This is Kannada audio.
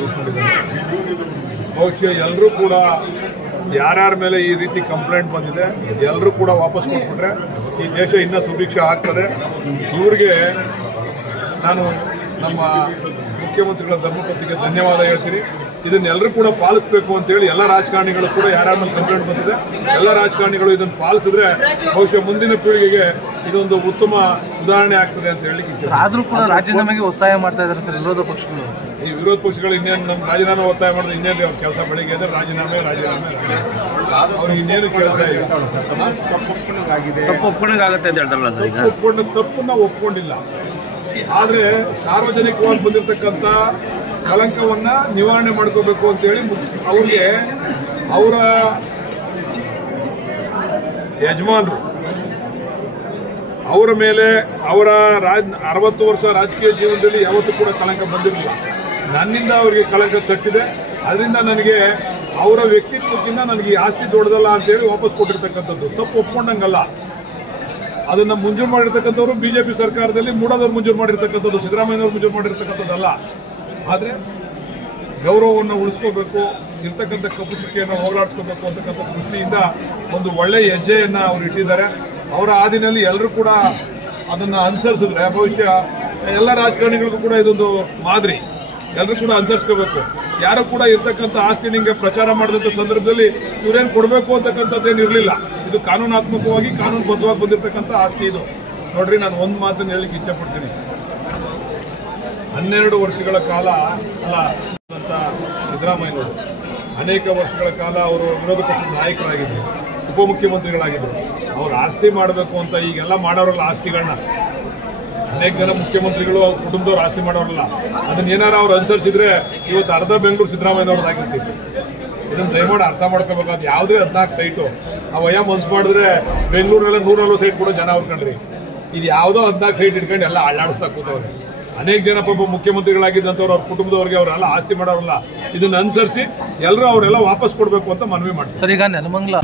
ತೆಗೆದುಕೊಂಡಿದ್ದಾರೆ. ಬಹುಶಃ ಎಲ್ಲರೂ ಕೂಡ ಯಾರ್ಯಾರ ಮೇಲೆ ಈ ರೀತಿ ಕಂಪ್ಲೇಂಟ್ ಬಂದಿದೆ ಎಲ್ಲರೂ ಕೂಡ ವಾಪಸ್ ಕೊಟ್ಬಿಟ್ರೆ ಈ ದೇಶ ಇನ್ನೂ ಸುಭಿಕ್ಷ ಆಗ್ತದೆ. ಇವ್ರಿಗೆ ನಾನು ನಮ್ಮ ಮುಖ್ಯಮಂತ್ರಿಗಳ ಧರ್ಮಪತ್ನಿಗೆ ಧನ್ಯವಾದ ಹೇಳ್ತೀನಿ. ಇದನ್ನೆಲ್ಲರೂ ಕೂಡ ಪಾಲಿಸಬೇಕು ಅಂತೇಳಿ ಎಲ್ಲ ರಾಜಕಾರಣಿಗಳು ಕೂಡ ಯಾರ್ಯಾರ ಮೇಲೆ ಕಂಪ್ಲೇಂಟ್ ಬಂದಿದೆ ಎಲ್ಲ ರಾಜಕಾರಣಿಗಳು ಇದನ್ನು ಪಾಲಿಸಿದ್ರೆ ಬಹುಶಃ ಮುಂದಿನ ಪೀಳಿಗೆಗೆ ಇದೊಂದು ಉತ್ತಮ ಉದಾಹರಣೆ ಆಗ್ತದೆ ಅಂತ ಹೇಳಲಿಕ್ಕೆ ಇಚ್ಛೆ. ಆದರೂ ಕೂಡ ರಾಜೀನಾಮೆಗೆ ಒತ್ತಾಯ ಮಾಡ್ತಾ ಇದ್ದಾರೆ ಸರ್ ವಿರೋಧ ಪಕ್ಷಗಳು. ಈ ವಿರೋಧ ಪಕ್ಷಗಳು ಇನ್ನೇನು ನಮ್ಮ ರಾಜೀನಾಮೆ ಒತ್ತಾಯ ಮಾಡಿದ್ರೆ ಇನ್ನೇನು ಅವ್ರ ಕೆಲಸ ಬೆಳಿಗ್ಗೆ ಅಂದರೆ ರಾಜೀನಾಮೆ ಅವ್ರಿಗೆ ಇನ್ನೇನು ಕೆಲಸ ಇಲ್ಲ. ತಪ್ಪು ಒಪ್ಕೊಂಡಂಗೆ ಆಗುತ್ತೆ ಅಂತ ಹೇಳ್ತಾರಲ್ಲ ಸರ್. ಈಗ ತಪ್ಪನ್ನ ಒಪ್ಕೊಂಡಿಲ್ಲ, ಆದರೆ ಸಾರ್ವಜನಿಕವಾಗಿ ಬಂದಿರತಕ್ಕಂಥ ಕಳಂಕವನ್ನ ನಿವಾರಣೆ ಮಾಡ್ಕೋಬೇಕು ಅಂತೇಳಿ ಅವ್ರಿಗೆ ಅವರ ಯಜಮಾನರು ಅವರ ಮೇಲೆ ಅವರ 60 ವರ್ಷ ರಾಜಕೀಯ ಜೀವನದಲ್ಲಿ ಯಾವತ್ತೂ ಕೂಡ ಕಳಂಕ ಬಂದಿರಲಿಲ್ಲ. ನನ್ನಿಂದ ಅವರಿಗೆ ಕಳಂಕ ತಟ್ಟಿದೆ. ಅದರಿಂದ ನನಗೆ ಅವರ ವ್ಯಕ್ತಿತ್ವಕ್ಕಿಂತ ನನಗೆ ಆಸ್ತಿ ದೊಡ್ಡದಲ್ಲ ಅಂತೇಳಿ ವಾಪಸ್ ಕೊಟ್ಟಿರ್ತಕ್ಕಂಥದ್ದು. ತಪ್ಪು ಒಪ್ಕೊಂಡಂಗಲ್ಲ. ಅದನ್ನು ಮಂಜೂರು ಮಾಡಿರ್ತಕ್ಕಂಥವ್ರು ಬಿಜೆಪಿ ಸರ್ಕಾರದಲ್ಲಿ ಮೂಡೋದವ್ರು ಮಂಜೂರು ಮಾಡಿರ್ತಕ್ಕಂಥದ್ದು, ಸಿದ್ದರಾಮಯ್ಯನವ್ರು ಮಂಜೂರು ಮಾಡಿರ್ತಕ್ಕಂಥದ್ದಲ್ಲ. ಆದರೆ ಗೌರವವನ್ನು ಉಳಿಸ್ಕೋಬೇಕು, ಇರ್ತಕ್ಕಂಥ ಕಪ್ಪು ಚುಕ್ಕಿಯನ್ನು ಹೋಗಲಾಡಿಸ್ಕೋಬೇಕು ಅಂತಕ್ಕಂಥ ದೃಷ್ಟಿಯಿಂದ ಒಂದು ಒಳ್ಳೆಯ ಹೆಜ್ಜೆಯನ್ನು ಅವರು ಇಟ್ಟಿದ್ದಾರೆ. ಅವರ ಹಾದಿನಲ್ಲಿ ಎಲ್ಲರೂ ಕೂಡ ಅದನ್ನು ಅನುಸರಿಸಿದ್ರೆ ಬಹುಶಃ ಎಲ್ಲ ರಾಜಕಾರಣಿಗಳಿಗೂ ಕೂಡ ಇದೊಂದು ಮಾದರಿ. ಎಲ್ಲರೂ ಕೂಡ ಅನುಸರಿಸ್ಕೋಬೇಕು. ಯಾರು ಕೂಡ ಇರ್ತಕ್ಕಂಥ ಆಸ್ತಿ ನಿಮಗೆ ಪ್ರಚಾರ ಮಾಡಿದಂಥ ಸಂದರ್ಭದಲ್ಲಿ ಇವರೇನು ಕೊಡಬೇಕು ಅಂತಕ್ಕಂಥದ್ದೇನು ಇರಲಿಲ್ಲ. ಇದು ಕಾನೂನಾತ್ಮಕವಾಗಿ ಕಾನೂನುಬದ್ಧವಾಗಿ ಬಂದಿರತಕ್ಕಂಥ ಆಸ್ತಿ ಇದು. ನೋಡ್ರಿ, ನಾನು ಒಂದು ಮಾತನ್ನು ಹೇಳಲಿಕ್ಕೆ ಇಚ್ಛೆ ಪಡ್ತೀನಿ. 12 ವರ್ಷಗಳ ಕಾಲ ಅಂತ ಸಿದ್ದರಾಮಯ್ಯನವರು ಅನೇಕ ವರ್ಷಗಳ ಕಾಲ ಅವರು ವಿರೋಧ ಪಕ್ಷದ ನಾಯಕರಾಗಿದ್ದರು, ಉಪಮುಖ್ಯಮಂತ್ರಿಗಳಾಗಿದ್ದರು. ಅವ್ರು ಆಸ್ತಿ ಮಾಡಬೇಕು ಅಂತ ಈಗೆಲ್ಲ ಮಾಡೋರಲ್ಲ ಆಸ್ತಿಗಳನ್ನ. ಅನೇಕ ಜನ ಮುಖ್ಯಮಂತ್ರಿಗಳು ಅವ್ರ ಕುಟುಂಬದವ್ರು ಆಸ್ತಿ ಮಾಡೋರಲ್ಲ. ಅದನ್ನೇನಾರು ಅವ್ರು ಅನುಸರಿಸಿದ್ರೆ ಇವತ್ತು ಅರ್ಧ ಬೆಂಗಳೂರು ಸಿದ್ದರಾಮಯ್ಯನವ್ರದ್ದಾಗಿರ್ತಿತ್ತು. ಇದನ್ನು ದಯಮಾಡಿ ಅರ್ಥ ಮಾಡ್ಕೋಬೇಕಾದ. ಯಾವುದೇ 14 ಸೈಟು ಅವಯ್ಯ ಮನ್ಸು ಮಾಡಿದ್ರೆ ಬೆಂಗಳೂರಿನೆಲ್ಲ 140 ಸೈಟ್ ಕೂಡ ಜನ ಅವ್ಕೊಂಡ್ರಿ. ಇದು ಯಾವುದೋ 14 ಸೈಟ್ ಇಟ್ಕೊಂಡು ಎಲ್ಲ ಅಳ್ಳಾಡಿಸ್ತಾ ಕೂತವ್ರೆ. ಅನೇಕ ಜನ ಪಾಪ ಮುಖ್ಯಮಂತ್ರಿಗಳಾಗಿದ್ದಂಥವ್ರು ಅವ್ರ ಕುಟುಂಬದವ್ರಿಗೆ ಅವರೆಲ್ಲ ಆಸ್ತಿ ಮಾಡೋರಲ್ಲ. ಇದನ್ನು ಅನುಸರಿಸಿ ಎಲ್ಲರೂ ಅವರೆಲ್ಲ ವಾಪಸ್ ಕೊಡಬೇಕು ಅಂತ ಮನವಿ ಮಾಡ್ತಾರೆ. ಸರ್, ಈಗ ನೆಲಮಂಗಲ